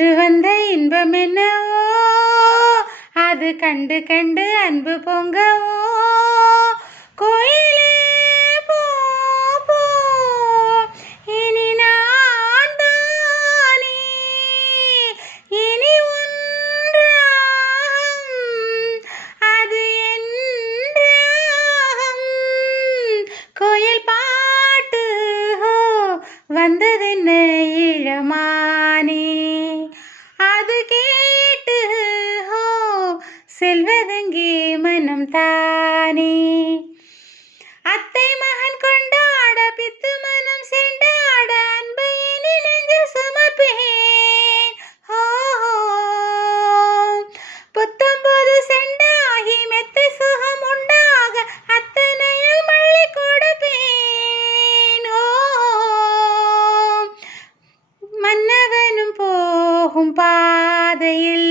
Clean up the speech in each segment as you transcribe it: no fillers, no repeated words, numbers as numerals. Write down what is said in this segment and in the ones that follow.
இன்று வந்த இன்பம் என்னவோ அது கண்டு கண்டு அன்பு பொங்கவோ கோயிலே போ போ இனி நான் தானே இனி ஒன்றாகும் அது என்றாகும் கோயில் பாட்டு ஹோ வந்ததென்ன இளமானே அது கேட்டு ஹோ செல்வதெங்கே மனம் தானே அத்தை மகன் கொண்டாட பித்து மனம் சென்றாட அன்பை இனி நெஞ்சில் சுமப்பேன் ஹோ புத்தம்போது செண்டாகி மெத்தை சுகம் உண்டாக அத்தனையில் மள்ளி கொடுப்பேன் ஹோ மன்னவனும் போகும் பாதையில்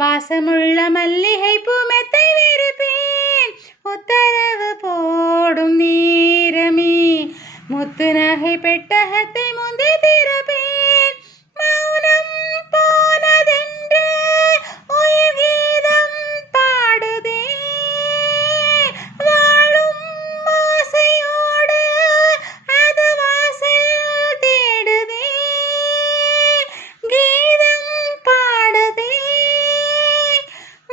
வாசமுள்ள மல்லிகை பூ மெத்தை விரிப்பேன் உத்தரவு போடும் நேரமே முத்து நகை பெட்டகத்தை முந்தி திறப்பேன் மௌனம் போனதென்று உயிர் கீதம் பாடுதே வாழும் ஆசையோடு அது வாசல் தேடுதே கீதம் பாடுதே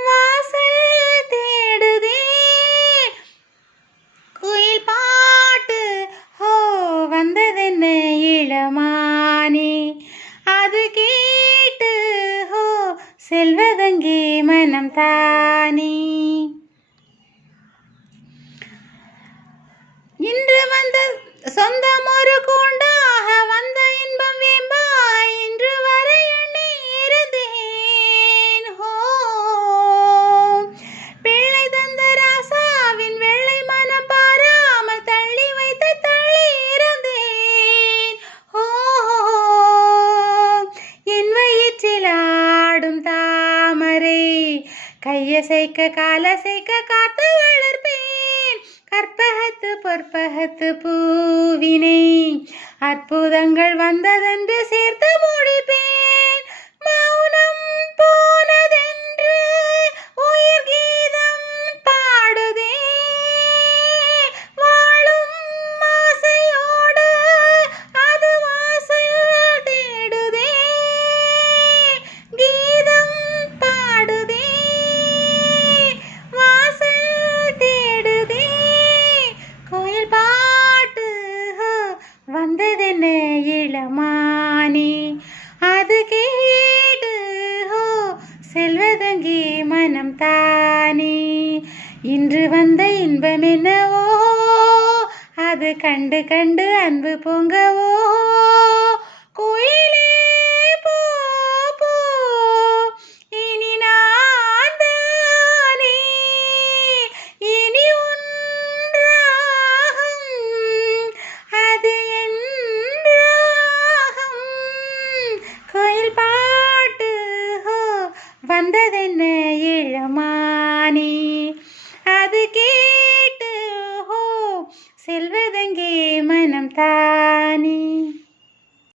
வாசல் தேடுதே குயில் பாட்டு ஹோ வந்ததென்ன இளமானே அது கேட்டு ஹோ செல்வதெங்கே மனம் தானே இன்று வந்த சொந்தம் ஒரு கூண்டாக வந்த இன்பம் வேம்பாய் இன்று வரை எண்ணி இருந்தேன் ஹோ பிள்ளை தந்த ராசாவின் வெள்ளை மனம் பாராமல் தள்ளி வைத்து தள்ளி இருந்தேன் ஹோ என் வயிற்றில் ஆடும் தாமரை கையசைக்க காலசைக்க காத்து வளர்ப்பேன் கற்பகத்து பொற்பகத்து பூவினை அற்புதங்கள் வந்ததென்று சேர்த்து முடிப்பேன் மௌனம் போனதென்று உயிர் கீதம் பாடுதே வாழும் ஆசையோடு அது வாசல் தேடுதே கீதம் பாடுதே வாசல் தேடுதே கோயில் பாட்டு ஹோ வந்ததென்ன இளமானே அது கேட்டு ஹோ செல்வதெங்கே மனம் தானே இன்று வந்த இன்பம் என்னவோ அது கண்டு கண்டு அன்பு பொங்கவோ கோயில்